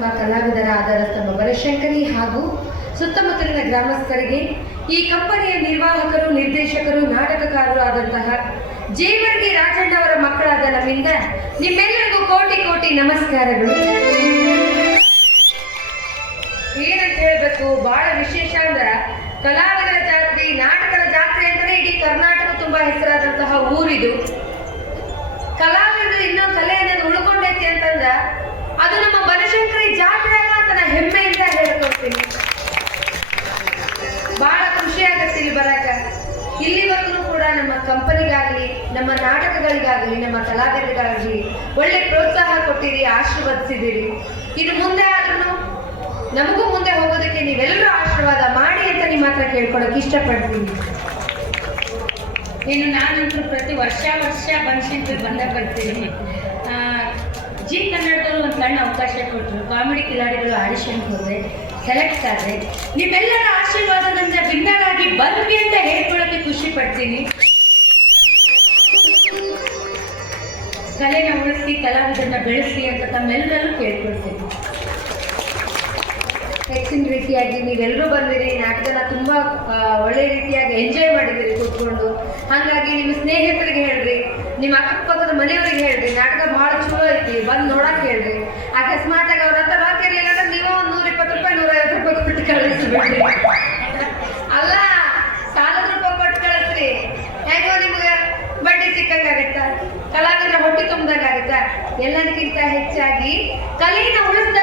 ನಮ್ಮ ಕಲಾವಿದರಾದ ಸ್ತಂಭ ಬನಶಂಕರಿ ಹಾಗೂ ಸುತ್ತಮುತ್ತಲಿನ ಗ್ರಾಮಸ್ಥರಿಗೆ ಈ ಕಂಪನಿಯ ನಿರ್ವಾಹಕರು, ನಿರ್ದೇಶಕರು, ನಾಟಕಕಾರರು ಆದಂತಹ ಜೇವರ್ಗಿ ರಾಜಣ್ಣ ಅವರ ಮಕ್ಕಳಾದ ನಮ್ಮಿಂದ ನಿಮ್ಮೆಲ್ಲರಿಗೂ ಕೋಟಿ ಕೋಟಿ ನಮಸ್ಕಾರಗಳು. ಏನಂತ ಹೇಳ್ಬೇಕು? ಬಹಳ ವಿಶೇಷ ಅಂದ್ರ ಕಲಾವಿದರ ಜಾತ್ರೆ, ನಾಟಕದ ಜಾತ್ರೆ ಅಂತಾನೆ ಇಡೀ ಕರ್ನಾಟಕ ತುಂಬಾ ಹೆಸರಾದಂತಹ ಊರಿದು. ಅಲ್ಲ ಅಂತ ನಾ ಹೆಮ್ಮೆಯಿಂದ ಹೇಳ್ಕೊಡ್ತೀನಿ. ಬಹಳ ಖುಷಿ ಆಗತ್ತೆ ಇಲ್ಲಿ ಬರಾಕ. ಇಲ್ಲಿವರೆಗೂ ಕೂಡ ನಮ್ಮ ಕಂಪನಿಗಾಗಲಿ, ನಮ್ಮ ನಾಟಕಗಳಿಗಾಗಲಿ, ನಮ್ಮ ಕಲಾವಿದರಿಗಾಗಲಿ ಒಳ್ಳೆ ಪ್ರೋತ್ಸಾಹ ಕೊಟ್ಟಿರಿ, ಆಶೀರ್ವದಿಸಿದಿರಿ. ಇನ್ನು ಮುಂದೆ ಆದ್ರೂ ನಮಗೂ ಮುಂದೆ ಹೋಗೋದಕ್ಕೆ ನೀವೆಲ್ಲರೂ ಆಶೀರ್ವಾದ ಮಾಡಿ ಅಂತ ನಿಮ್ಮ ಹತ್ರ ಕೇಳ್ಕೊಳಕ್ ಇಷ್ಟಪಡ್ತೀನಿ. ಇನ್ನು ನಾನಂತೂ ಪ್ರತಿ ವರ್ಷ ವರ್ಷ ಬನಶಂಕರಿ ಬಂದ ಬರ್ತೀನಿ. ಜಿ ಕನ್ನಡದಲ್ಲೂ ಒಂದು ಸಣ್ಣ ಅವಕಾಶ ಕೊಟ್ಟರು. ಕಾಮಿಡಿ ಕಿಲಾಡಿಗಳು ಆಡಿಷನ್ ಹೋದ್ರೆ, ಸೆಲೆಕ್ಟ್ ಆದರೆ, ನಿಮ್ಮೆಲ್ಲರ ಆಶೀರ್ವಾದದಿಂದ ಭಿನ್ನರಾಗಿ ಬಂದ್ವಿ ಅಂತ ಹೇಳ್ಕೊಳ್ಳೋಕೆ ಖುಷಿ ಪಡ್ತೀನಿ. ಕಲೆನ ಉಳಿಸಿ, ಕಲಾವಿದರನ್ನ ಬೆಳೆಸಿ ಅಂತ ತಮ್ಮೆಲ್ಲರಲ್ಲೂ ಕೇಳ್ಕೊಳ್ತೀನಿ. ಹೆಚ್ಚಿನ ರೀತಿಯಾಗಿ ನೀವೆಲ್ಲರೂ ಬಂದಿರಿ ನಾಟಕನ ತುಂಬ ಒಳ್ಳೆ ರೀತಿಯಾಗಿ ಎಂಜಾಯ್ ಮಾಡಿದಿರಿ ಕೂತ್ಕೊಂಡು. ಹಾಗಾಗಿ ನಿಮ್ಮ ಸ್ನೇಹಿತರಿಗೆ ಹೇಳ್ರಿ, ನಿಮ್ಮ ಅಕ್ಕಪಕ್ಕದ ಮನೆಯವರಿಗೆ ಹೇಳ್ರಿ, ನಾಟಕ ಸಿಕ್ಕಂಗಾಗತ್ತ ಕಲಾವಿದರ ಹೊಟ್ಟೆ ತುಂಬ್ದಂಗಾಗತ್ತ ಎಲ್ಲದಕ್ಕಿಂತ ಹೆಚ್ಚಾಗಿ ಕಲೆಯನ್ನು ಉಳಿಸಿದಂತಹ